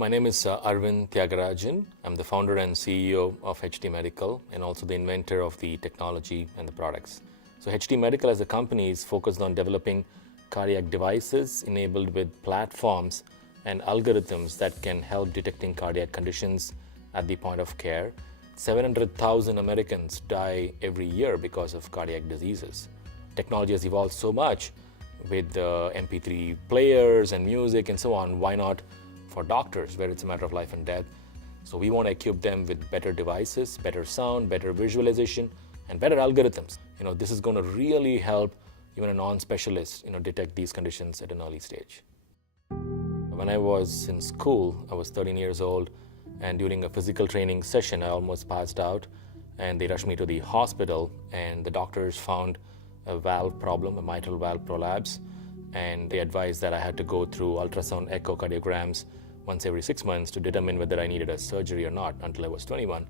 My name is Arvind Thiagarajan. I'm the founder and CEO of HT Medical and also the inventor of the technology and the products. So HT Medical as a company is focused on developing cardiac devices enabled with platforms and algorithms that can help detecting cardiac conditions at the point of care. 700,000 Americans die every year because of cardiac diseases. Technology has evolved so much with MP3 players and music and so on. Why not for doctors where it's a matter of life and death? So we want to equip them with better devices, better sound, better visualization, and better algorithms. This is going to really help even a non-specialist, detect these conditions at an early stage. When I was in school, I was 13 years old, and during a physical training session, I almost passed out, and they rushed me to the hospital, and the doctors found a valve problem, a mitral valve prolapse, and they advised that I had to go through ultrasound echocardiograms once every 6 months to determine whether I needed a surgery or not until I was 21.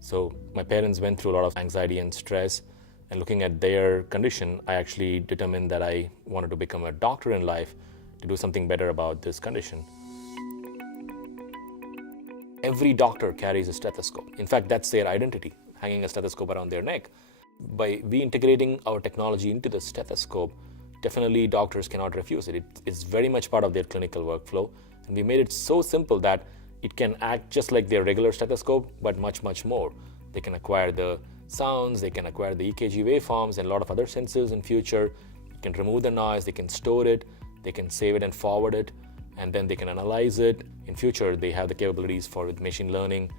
So my parents went through a lot of anxiety and stress, and looking at their condition, I actually determined that I wanted to become a doctor in life to do something better about this condition. Every doctor carries a stethoscope. In fact, that's their identity, hanging a stethoscope around their neck. By integrating our technology into the stethoscope, definitely doctors cannot refuse it. It's very much part of their clinical workflow. And we made it so simple that it can act just like their regular stethoscope, but much, much more. They can acquire the sounds, they can acquire the EKG waveforms and a lot of other sensors in future. They can remove the noise, they can store it, they can save it and forward it, and then they can analyze it. In future, they have the capabilities for machine learning.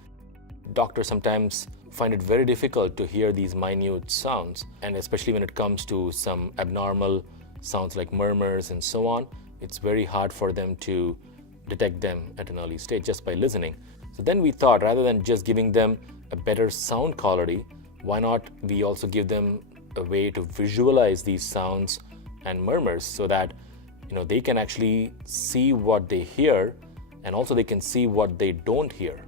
Doctors sometimes find it very difficult to hear these minute sounds, and especially when it comes to some abnormal sounds like murmurs and so on, it's very hard for them to detect them at an early stage just by listening. So then we thought, rather than just giving them a better sound quality, why not we also give them a way to visualize these sounds and murmurs so that they can actually see what they hear, and also they can see what they don't hear.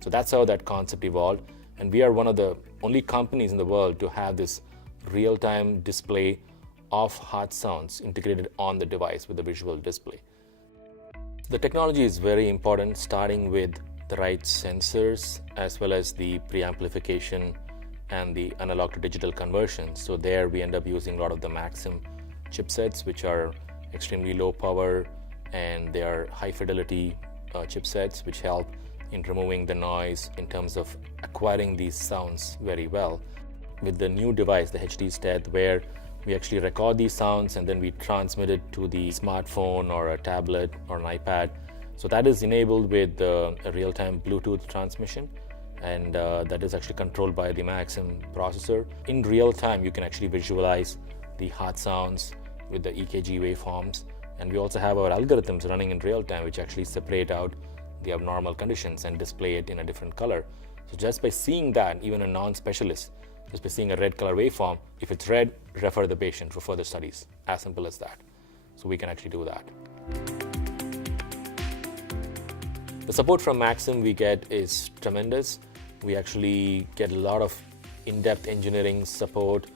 So that's how that concept evolved, and we are one of the only companies in the world to have this real-time display of heart sounds integrated on the device with the visual display. The technology is very important, starting with the right sensors as well as the preamplification and the analog to digital conversion. So there we end up using a lot of the Maxim chipsets, which are extremely low power, and they are high fidelity chipsets which help in removing the noise in terms of acquiring these sounds very well. With the new device, the HT Steth, where we actually record these sounds and then we transmit it to the smartphone or a tablet or an iPad. So that is enabled with a real-time Bluetooth transmission, and that is actually controlled by the Maxim processor. In real time, you can actually visualize the heart sounds with the EKG waveforms, and we also have our algorithms running in real time which actually separate out the abnormal conditions and display it in a different color. So just by seeing that, even a non-specialist, just by seeing a red color waveform, if it's red, refer the patient for further studies. As simple as that. So we can actually do that. The support from Maxim we get is tremendous. We actually get a lot of in-depth engineering support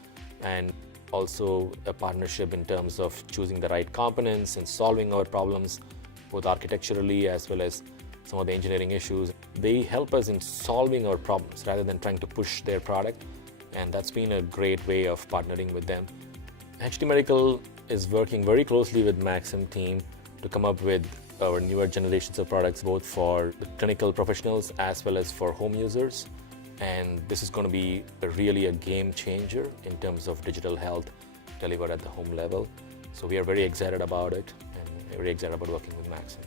and also a partnership in terms of choosing the right components and solving our problems, both architecturally as well as some of the engineering issues. They help us in solving our problems rather than trying to push their product, and that's been a great way of partnering with them. HT Medical is working very closely with Maxim team to come up with our newer generations of products, both for the clinical professionals as well as for home users. And this is going to be really a game changer in terms of digital health delivered at the home level. So we are very excited about it and very excited about working with Maxim.